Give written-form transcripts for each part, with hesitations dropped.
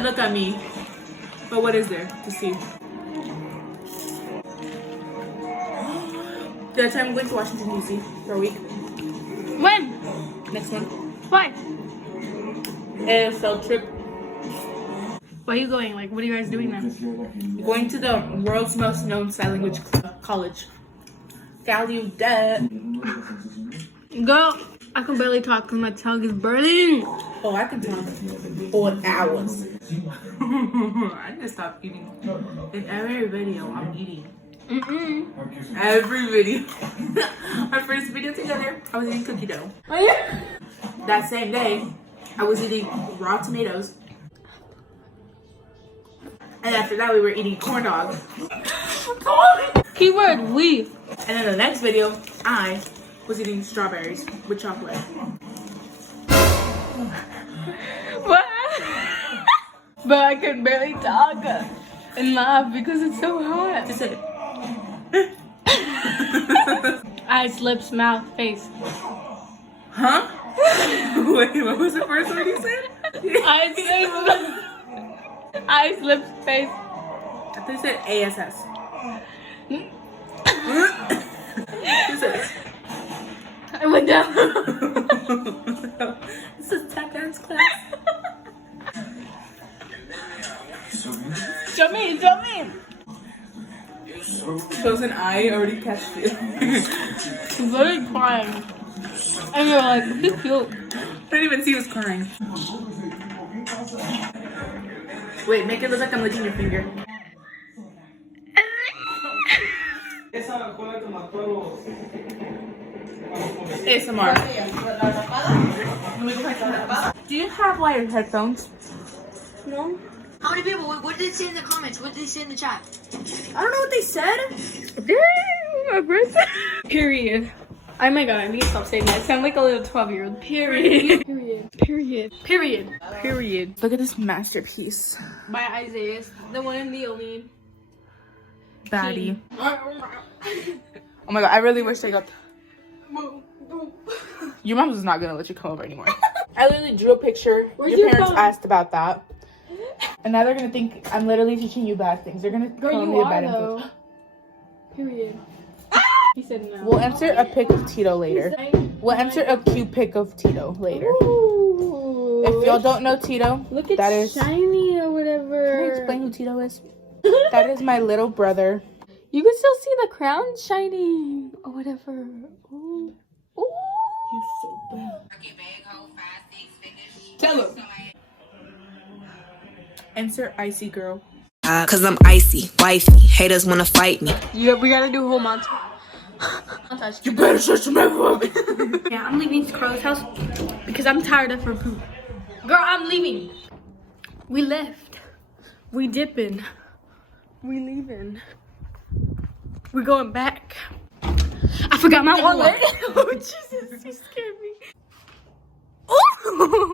said, look at me. But what is there to see? That time I'm going to Washington, D.C. for a week. When? Next month. Why? ASL trip. Why are you going? Like, what are you guys doing now? Going to the world's most known sign language college. Gallaudet. Girl, I can barely talk because my tongue is burning. Oh, I can talk for hours. I need to stop eating. In every video, I'm eating. Every video. Our first video together, I was eating cookie dough. Oh, yeah? That same day, I was eating raw tomatoes. And after that, we were eating corn dog. Keyword we. And then the next video, I was eating strawberries with chocolate. What? But I can barely talk and laugh because it's so hot. Just say it. Eyes, lips, mouth, face. Huh? Wait, what was the first word you said? Eyes, lips, eyes, lips, face. I thought you said ASS. You said it. I went down. This is tap dance class. Show me. Shows an eye already catched it. I'm literally crying. And you're like, this is cute. I didn't even see who's crying. Wait, make it look like I'm licking your finger. ASMR. Do you have wired headphones? No? How many people? What did they say in the comments? What did they say in the chat? I don't know what they said. Dang, my breath. Period. Oh my god, I need to stop saying that. I sound like a little 12-year-old. Period. Period. Look at this masterpiece. By Isaiah, the one and the only. Baddie. Oh my god, I really wish they got... Your mom is not gonna let you come over anymore. I literally drew a picture. Where's your your parents phone? asked about that. And now they're gonna think I'm literally teaching you bad things. They're gonna call me a bad influence. Period. He said no. We'll insert a pic of Tito later. We'll insert a cute pic of Tito later. Ooh. If y'all don't know Tito, Look at that is... shiny or whatever. Can I explain who Tito is? That is my little brother. You can still see the crown shining or whatever. Ooh. Ooh. You so bad. Tell him. Insert icy girl. Cause I'm icy, wifey. Haters wanna fight me. Yeah, we gotta do a whole montage. You better shut your mouth up. Yeah, I'm leaving Crow's house because I'm tired of her poop. Girl, I'm leaving. We left. We dipping. We leaving. We're going back. I forgot my wallet. Oh, Jesus, you scared me. Oh!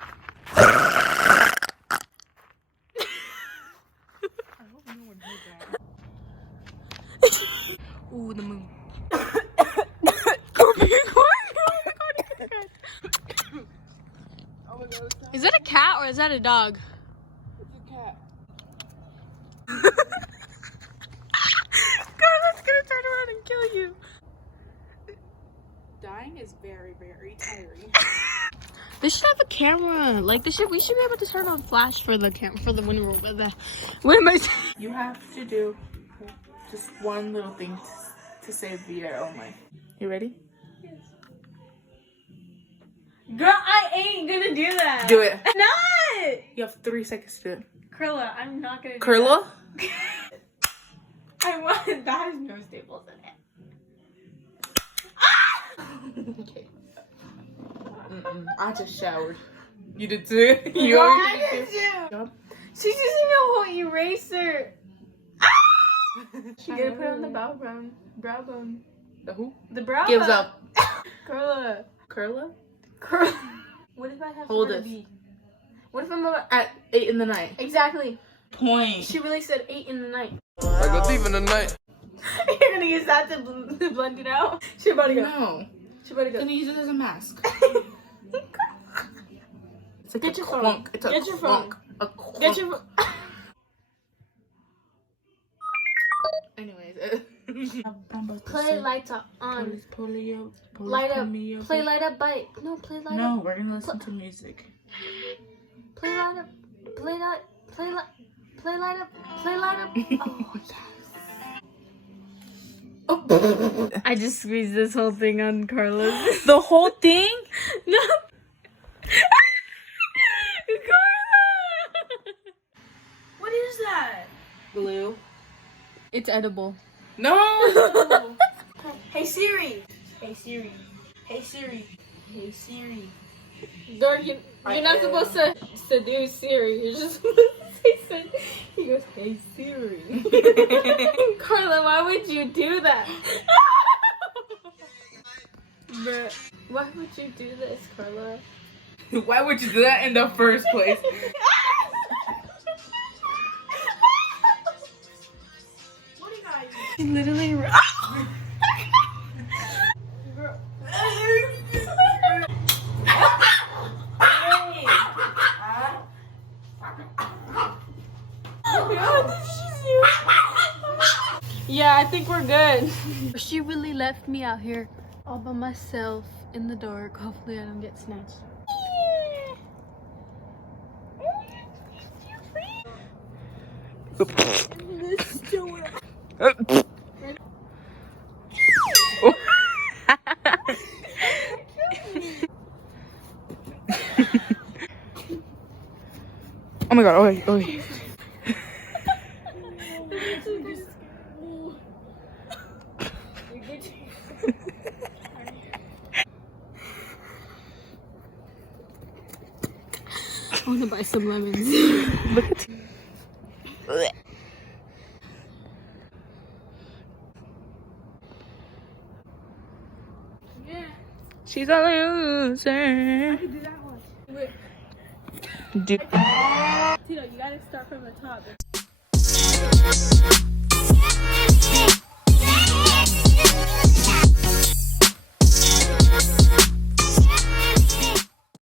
Ooh, the moon. Is that a cat or is that a dog? It's a cat. God, that's gonna turn around and kill you. Dying is very, very tiring. They should have a camera. Like we should be able to turn on flash for the when we're with the. What am I saying? You have to do just one little thing to save your own life. You ready? Girl, I ain't gonna do that. Do it. Not. You have 3 seconds to do it. Curla, I'm not gonna do Curla? that. I want that has no staples in it. Okay. I just showered. You did too? You What already did did you? too? She's using a whole eraser. She gonna put on the brow bone. The who? The brow Gives bone. up. Curla. Curla? Curl. What if I have Hold to it. be? What if I'm At 8 in the night. exactly? Point. She really said 8 in the night. Like a thief in the night. You're gonna use that to blend it out. She about to go. No. She about to go. Then you use it as a mask. It's like Get a your phone. clunk. It's a Get your phone. clunk. Get your. Anyways. Play lights are on. Light up. Play light up bike. No, play light up. No, we're gonna listen to music. Play light up. Play light. Play light. Play light up. Play light up. Oh yes. I just squeezed this whole thing on Carlos. The whole thing? No. Carla! What is that? Glue. It's edible. No! Hey Siri. Hey Siri. Hey Siri. Hey Siri. Dor, you're not supposed to seduce Siri. You're just supposed to say Siri. He goes, hey Siri. Carla, why would you do that? Bruh, why would you do this, Carla? Why would you do that in the first place? What do you guys? He literally. Yeah, I think we're good. She really left me out here all by myself in the dark. Hopefully I don't get snatched. Oh my god, okay, okay. I want to buy some lemons. Look at She's a loser. I can do that one. Wait. Dude. Tito, you gotta start from the top.